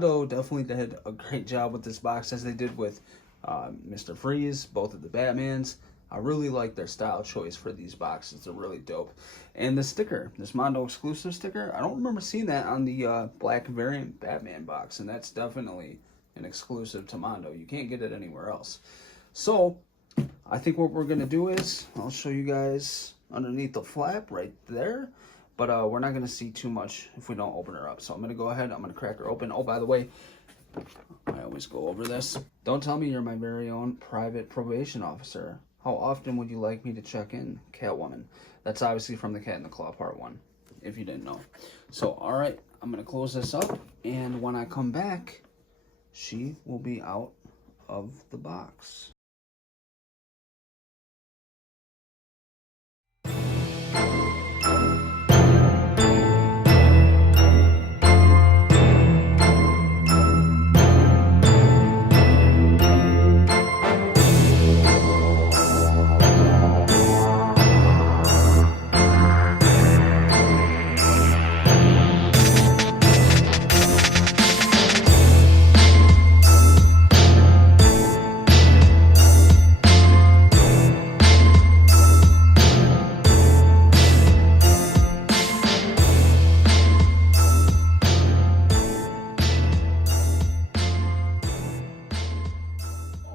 Mondo definitely did a great job with this box, as they did with Mr. Freeze, both of the Batmans. I really like their style choice for these boxes. They're really dope. And the sticker, this Mondo exclusive sticker, I don't remember seeing that on the black variant Batman box, and that's definitely an exclusive to Mondo. You can't get it anywhere else. So I think what we're going to do is, I'll show you guys underneath the flap right there. But we're not going to see too much if we don't open her up. So I'm going to go ahead. I'm going to crack her open. Oh, by the way, I always go over this. Don't tell me you're my very own private probation officer. How often would you like me to check in, Catwoman? That's obviously from The Cat in the Claw Part 1, if you didn't know. So, all right, I'm going to close this up. And when I come back, she will be out of the box.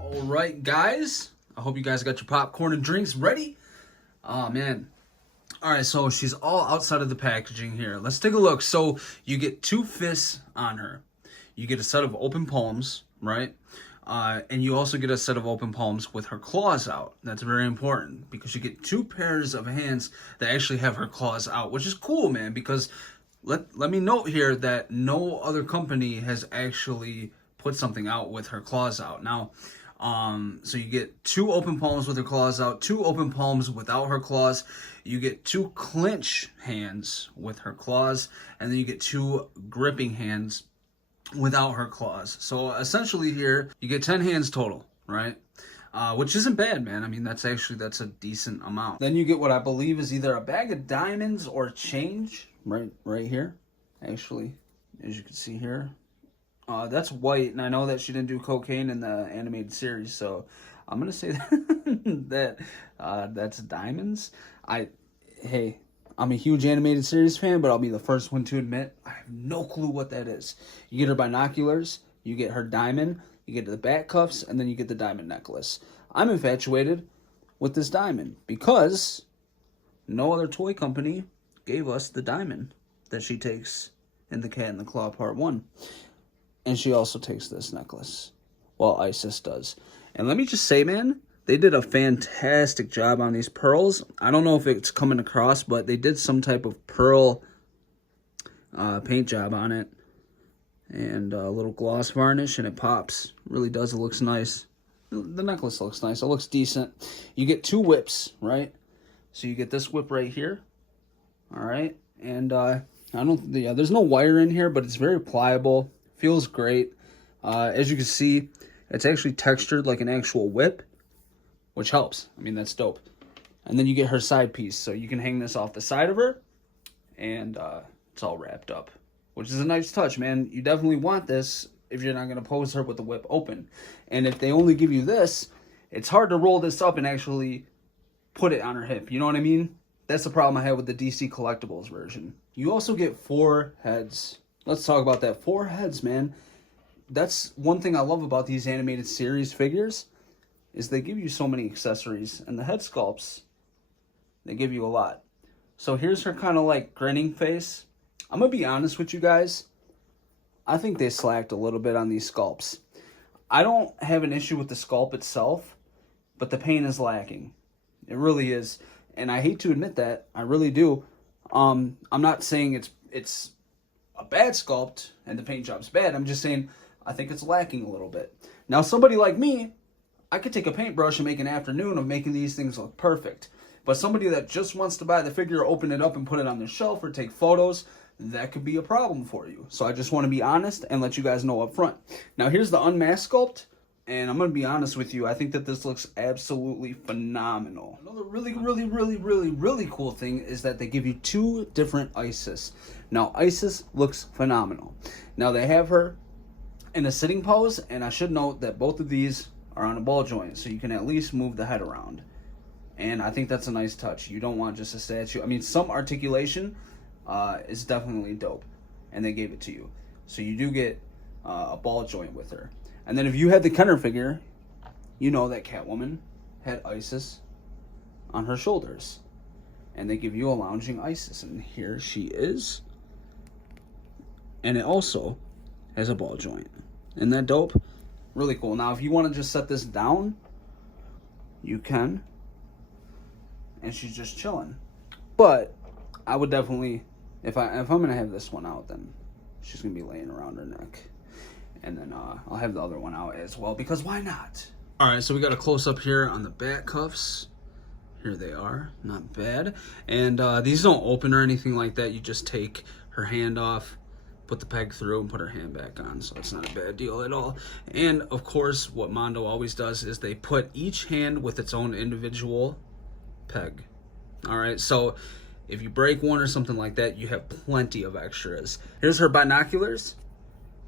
Alright guys, I hope you guys got your popcorn and drinks ready. Oh man. Alright, so she's all outside of the packaging here. Let's take a look. So you get 2 fists on her. You get a set of open palms, right? And you also get a set of open palms with her claws out. That's very important because you get 2 pairs of hands that actually have her claws out, which is cool, man, because let me note here that no other company has actually put something out with her claws out. Now, so you get 2 open palms with her claws out, 2 open palms without her claws. You get 2 clinch hands with her claws, and then you get 2 gripping hands without her claws. So essentially here, you get 10 hands total, right? Which isn't bad, man. I mean, that's a decent amount. Then you get what I believe is either a bag of diamonds or change, right here. Actually, as you can see here. That's white, and I know that she didn't do cocaine in the animated series, so I'm gonna say that that's diamonds. Hey, I'm a huge animated series fan, but I'll be the first one to admit I have no clue what that is. You get her binoculars, you get her diamond, you get the back cuffs, and then you get the diamond necklace. I'm infatuated with this diamond because no other toy company gave us the diamond that she takes in The Cat in the Claw Part 1. And she also takes this necklace, while Isis does. And let me just say, man, they did a fantastic job on these pearls. I don't know if it's coming across, but they did some type of pearl paint job on it. And a little gloss varnish, and it pops. It really does. It looks nice. The necklace looks nice. It looks decent. You get 2 whips, right? So you get this whip right here. All right. And there's no wire in here, but it's very pliable. Feels great. As you can see, it's actually textured like an actual whip, which helps. I mean, that's dope. And then you get her side piece, so you can hang this off the side of her, and it's all wrapped up, which is a nice touch, man. You definitely want this if you're not going to pose her with the whip open. And if they only give you this, it's hard to roll this up and actually put it on her hip. You know what I mean? That's the problem I had with the DC Collectibles version. You also get 4 heads. Let's talk about that. 4 heads, man. That's one thing I love about these animated series figures is they give you so many accessories. And the head sculpts, they give you a lot. So here's her kind of like grinning face. I'm going to be honest with you guys. I think they slacked a little bit on these sculpts. I don't have an issue with the sculpt itself, but the paint is lacking. It really is. And I hate to admit that. I really do. I'm not saying it's a bad sculpt and the paint job's bad. I'm just saying I think it's lacking a little bit. Now, somebody like me, I could take a paintbrush and make an afternoon of making these things look perfect. But somebody that just wants to buy the figure, open it up and put it on their shelf or take photos, that could be a problem for you. So I just want to be honest and let you guys know up front. Now, here's the unmasked sculpt. And I'm going to be honest with you. I think that this looks absolutely phenomenal. Another really cool thing is that they give you 2 different Isis. Now, Isis looks phenomenal. Now, they have her in a sitting pose. And I should note that both of these are on a ball joint, so you can at least move the head around. And I think that's a nice touch. You don't want just a statue. I mean, some articulation is definitely dope, and they gave it to you. So you do get a ball joint with her. And then if you had the Kenner figure, you know that Catwoman had Isis on her shoulders. And they give you a lounging Isis. And here she is. And it also has a ball joint. Isn't that dope? Really cool. Now, if you want to just set this down, you can. And she's just chilling. But I would definitely, if I'm going to have this one out, then she's going to be laying around her neck. And then I'll have the other one out as well, because why not? All right, so we got a close-up here on the back cuffs. Here they are. Not bad. And these don't open or anything like that. You just take her hand off, put the peg through, and put her hand back on. So it's not a bad deal at all. And, of course, what Mondo always does is they put each hand with its own individual peg. All right, so if you break one or something like that, you have plenty of extras. Here's her binoculars,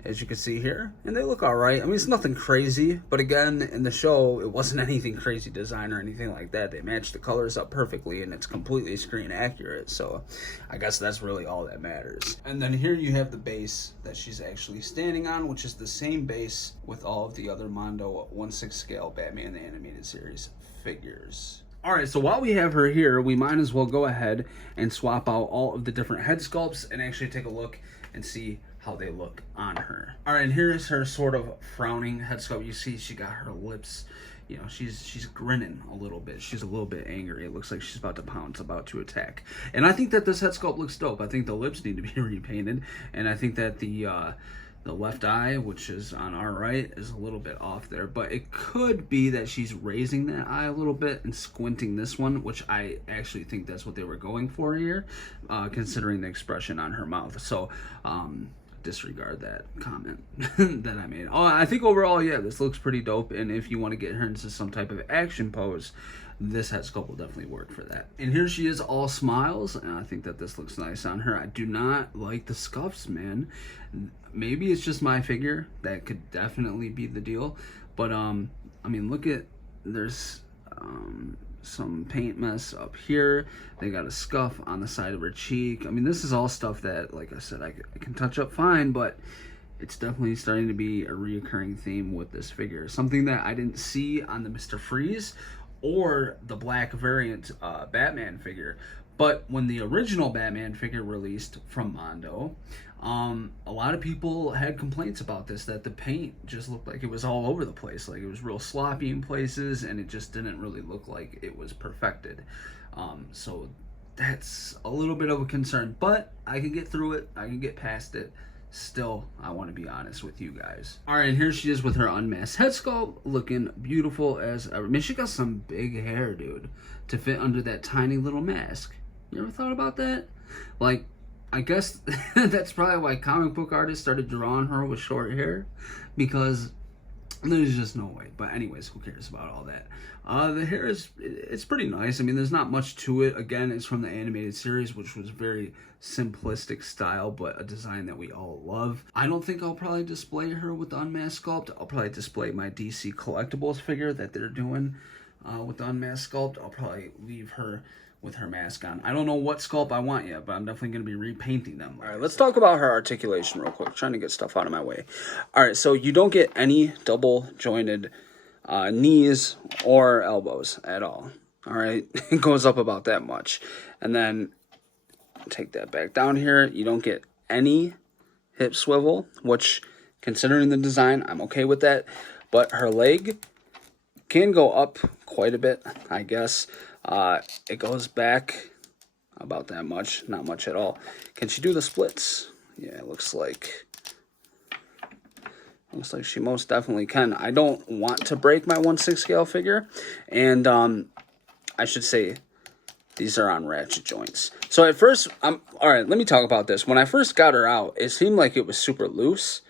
as you can see here, and they look all right. I mean, it's nothing crazy, but again, in the show, it wasn't anything crazy design or anything like that. They matched the colors up perfectly, and it's completely screen accurate, so I guess that's really all that matters. And then here you have the base that she's actually standing on, which is the same base with all of the other Mondo 1/6 scale Batman the Animated Series figures. All right, so while we have her here, we might as well go ahead and swap out all of the different head sculpts and actually take a look and see how they look on her. All right, and here is her sort of frowning head sculpt. You see she got her lips, you know, she's grinning a little bit. She's a little bit angry. It looks like she's about to pounce, about to attack. And I think that this head sculpt looks dope. I think the lips need to be repainted, and I think that the left eye, which is on our right, is a little bit off there, but it could be that she's raising that eye a little bit and squinting this one, which I actually think that's what they were going for here, considering the expression on her mouth. So disregard that comment that I made. Oh, I think overall, yeah, this looks pretty dope, and if you want to get her into some type of action pose, this head sculpt will definitely work for that. And here she is, all smiles, and I think that this looks nice on her. I do not like the scuffs, man. Maybe it's just my figure. That could definitely be the deal. But, I mean, look at, there's some paint mess up here. They got a scuff on the side of her cheek. I mean, this is all stuff that, like I said, I can touch up fine, but it's definitely starting to be a reoccurring theme with this figure. Something that I didn't see on the Mr. Freeze or the black variant Batman figure. But when the original Batman figure released from Mondo, a lot of people had complaints about this, that the paint just looked like it was all over the place. Like it was real sloppy in places, and it just didn't really look like it was perfected. So that's a little bit of a concern, but I can get through it. I can get past it. Still, I want to be honest with you guys. All right, and here she is with her unmasked head sculpt, looking beautiful as ever. I mean, she got some big hair, dude, to fit under that tiny little mask. You ever thought about that? Like, I guess that's probably why comic book artists started drawing her with short hair, because there's just no way. But anyways, who cares about all that? The hair it's pretty nice. I mean, there's not much to it. Again, it's from the animated series, which was very simplistic style, but a design that we all love. I don't think I'll probably display her with the unmasked sculpt. I'll probably display my DC Collectibles figure that they're doing with the unmasked sculpt. I'll probably leave her with her mask on. I don't know what sculpt I want yet, but I'm definitely going to be repainting them. All right, let's talk about her articulation real quick. Trying to get stuff out of my way. All right, so you don't get any double jointed knees or elbows at all. All right, it goes up about that much. And then take that back down here. You don't get any hip swivel, which, considering the design, I'm okay with that. But her leg can go up quite a bit, I guess. It goes back about that much, not much at all. Can she do the splits? Yeah, it looks like she most definitely can. I don't want to break my 1/6 scale figure, and I should say these are on ratchet joints. So at first, all right, let me talk about this. When I first got her out, it seemed like it was super loose.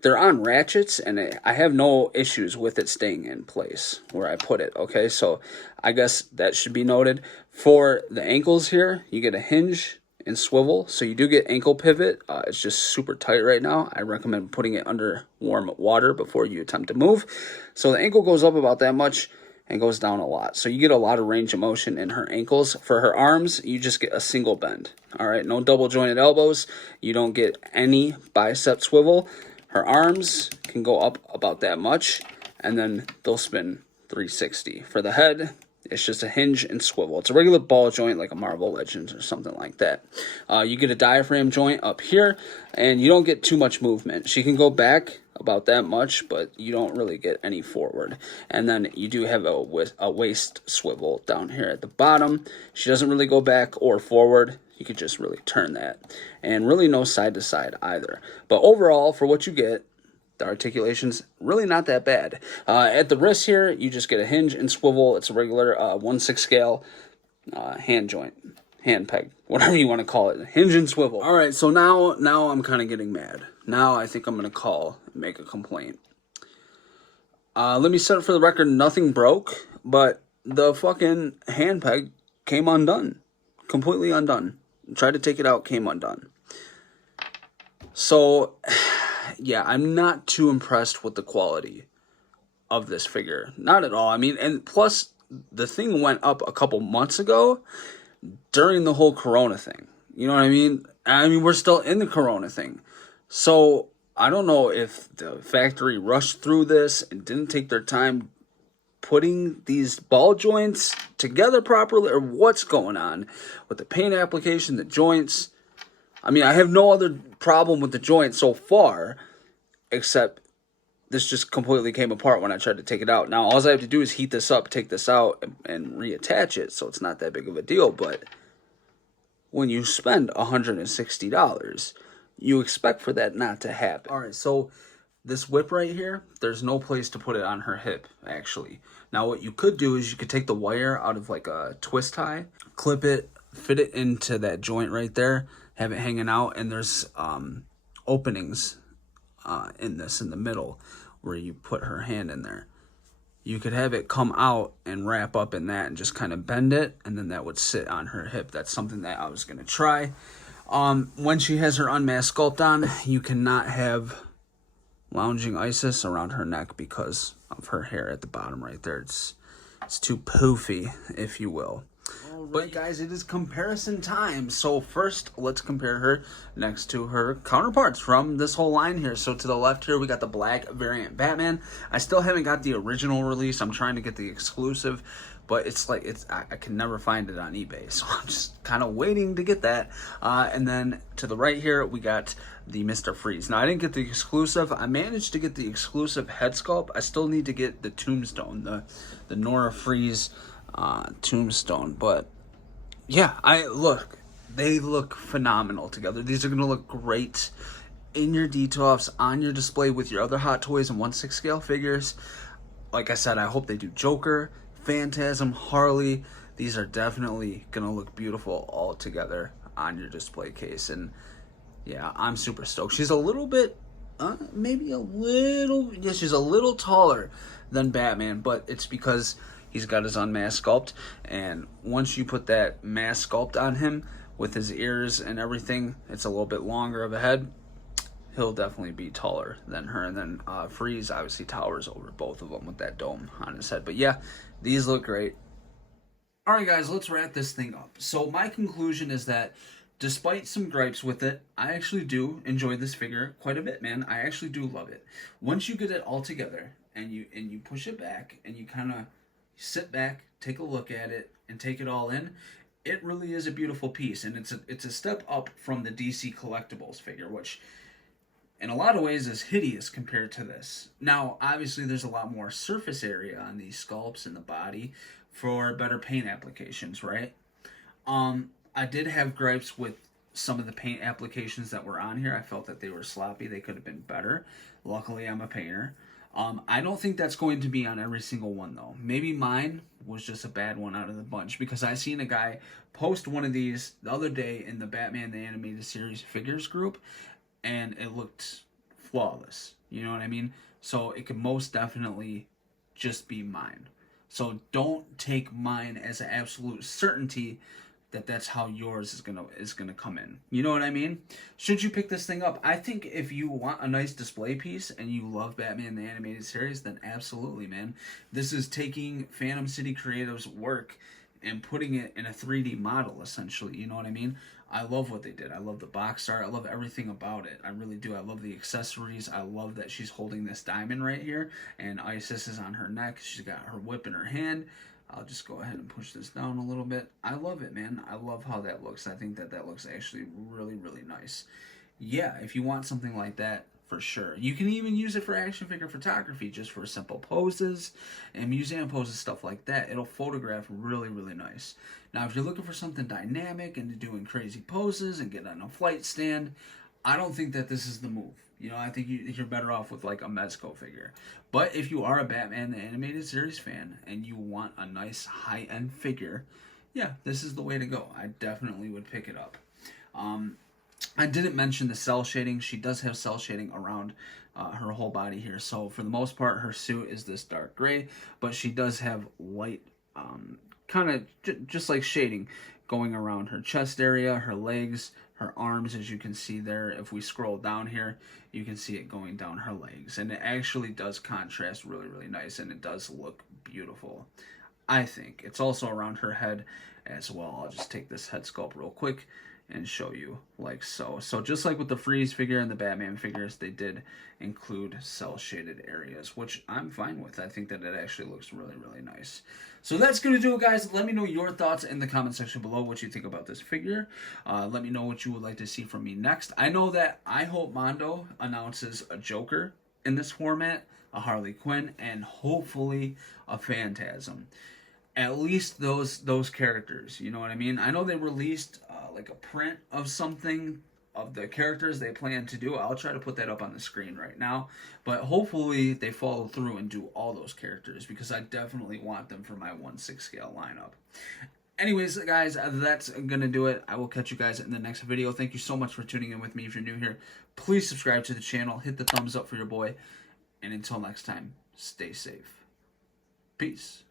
They're on ratchets, and I have no issues with it staying in place where I put it, okay? So I guess that should be noted. For the ankles here, you get a hinge and swivel. So you do get ankle pivot. It's just super tight right now. I recommend putting it under warm water before you attempt to move. So the ankle goes up about that much and goes down a lot. So you get a lot of range of motion in her ankles. For her arms, you just get a single bend. All right, no double jointed elbows. You don't get any bicep swivel. Her arms can go up about that much, and then they'll spin 360. For the head, it's just a hinge and swivel. It's a regular ball joint like a Marvel Legends or something like that. You get a diaphragm joint up here, and you don't get too much movement. She can go back about that much, but you don't really get any forward. And then you do have a waist swivel down here at the bottom. She doesn't really go back or forward. You could just really turn that. And really no side to side either. But overall, for what you get, the articulation's really not that bad. At the wrist here, you just get a hinge and swivel. It's a regular 1/6 scale hand joint, hand peg, whatever you want to call it, hinge and swivel. All right, so now I'm kind of getting mad. Now I think I'm going to call and make a complaint. Let me set it for the record, nothing broke, but the fucking hand peg came undone, completely undone. Tried to take it out, came undone. So, yeah, I'm not too impressed with the quality of this figure. Not at all. I mean, and plus, the thing went up a couple months ago during the whole Corona thing. You know what I mean? I mean, we're still in the Corona thing. So, I don't know if the factory rushed through this and didn't take their time putting these ball joints together properly, or what's going on with the paint application, the joints. I mean, I have no other problem with the joint so far, except this just completely came apart when I tried to take it out. Now, all I have to do is heat this up, take this out, and reattach it, so it's not that big of a deal. But when you spend $160, you expect for that not to happen. All right, so this whip right here, there's no place to put it on her hip, actually. Now, what you could do is you could take the wire out of like a twist tie, clip it, fit it into that joint right there, have it hanging out, and there's openings in the middle where you put her hand in there. You could have it come out and wrap up in that and just kind of bend it, and then that would sit on her hip. That's something that I was going to try. When she has her unmasked sculpt on, you cannot have lounging Isis around her neck because of her hair at the bottom right there. It's too poofy, if you will. But guys, it is comparison time. So first, let's compare her next to her counterparts from this whole line here. So to the left here, we got the black variant Batman. I still haven't got the original release. I'm trying to get the exclusive, but I can never find it on eBay. So I'm just kind of waiting to get that. And then to the right here, we got the Mr. Freeze. Now, I didn't get the exclusive. I managed to get the exclusive head sculpt. I still need to get the Tombstone, the Nora Freeze Tombstone. But yeah, they look phenomenal together. These are going to look great in your detox, on your display with your other Hot Toys and 1/6 scale figures. Like I said, I hope they do Joker, Phantasm, Harley. These are definitely going to look beautiful all together on your display case. And yeah, I'm super stoked. She's a little bit, she's a little taller than Batman, but it's because he's got his unmasked sculpt, and once you put that mask sculpt on him with his ears and everything, it's a little bit longer of a head. He'll definitely be taller than her. And then Freeze obviously towers over both of them with that dome on his head. But yeah, these look great. All right, guys, let's wrap this thing up. So my conclusion is that despite some gripes with it, I actually do enjoy this figure quite a bit, man. I actually do love it. Once you get it all together and you push it back and you kind of sit back, take a look at it, and take it all in, it really is a beautiful piece. And it's a step up from the DC Collectibles figure, which in a lot of ways is hideous compared to this. Now, obviously, there's a lot more surface area on these sculpts in the body for better paint applications, right? I did have gripes with some of the paint applications that were on here. I felt that they were sloppy. They could have been better. Luckily, I'm a painter. I don't think that's going to be on every single one, though. Maybe mine was just a bad one out of the bunch, because I seen a guy post one of these the other day in the Batman the Animated Series figures group, and it looked flawless. You know what I mean? So it could most definitely just be mine. So don't take mine as an absolute certainty that's how yours is gonna come in. You know what I mean? Should you pick this thing up? I think if you want a nice display piece and you love Batman the Animated Series, then absolutely, man. This is taking Phantom City Creative's work and putting it in a 3D model, essentially. You know what I mean? I love what they did. I love the box art. I love everything about it. I really do. I love the accessories. I love that she's holding this diamond right here, and Isis is on her neck. She's got her whip in her hand. I'll just go ahead and push this down a little bit. I love it, man. I love how that looks. I think that looks actually really, really nice. Yeah, if you want something like that, for sure. You can even use it for action figure photography, just for simple poses and museum poses, stuff like that. It'll photograph really, really nice. Now, if you're looking for something dynamic and doing crazy poses and getting on a flight stand, I don't think that this is the move. You know, I think you're better off with like a Mezco figure. But if you are a Batman the Animated Series fan and you want a nice high-end figure, yeah, this is the way to go. I definitely would pick it up. I didn't mention the cell shading. She does have cell shading around her whole body here. So for the most part, her suit is this dark gray, but she does have light, kind of just like shading going around her chest area, her legs, her arms, as you can see there. If we scroll down here, you can see it going down her legs. And it actually does contrast really, really nice, and it does look beautiful, I think. It's also around her head as well. I'll just take this head sculpt real quick and show you like so. So just like with the Freeze figure and the Batman figures, they did include cell shaded areas, which I'm fine with. I think that it actually looks really, really nice. So that's going to do it, guys. Let me know your thoughts in the comment section below, what you think about this figure. Let me know what you would like to see from me next. I know that I hope Mondo announces a Joker in this format, a Harley Quinn, and hopefully a Phantasm. At least those characters, you know what I mean? I know they released like a print of something of the characters they plan to do. I'll try to put that up on the screen right now. But hopefully they follow through and do all those characters, because I definitely want them for my 1/6 scale lineup. Anyways, guys, that's going to do it. I will catch you guys in the next video. Thank you so much for tuning in with me. If you're new here, please subscribe to the channel. Hit the thumbs up for your boy. And until next time, stay safe. Peace.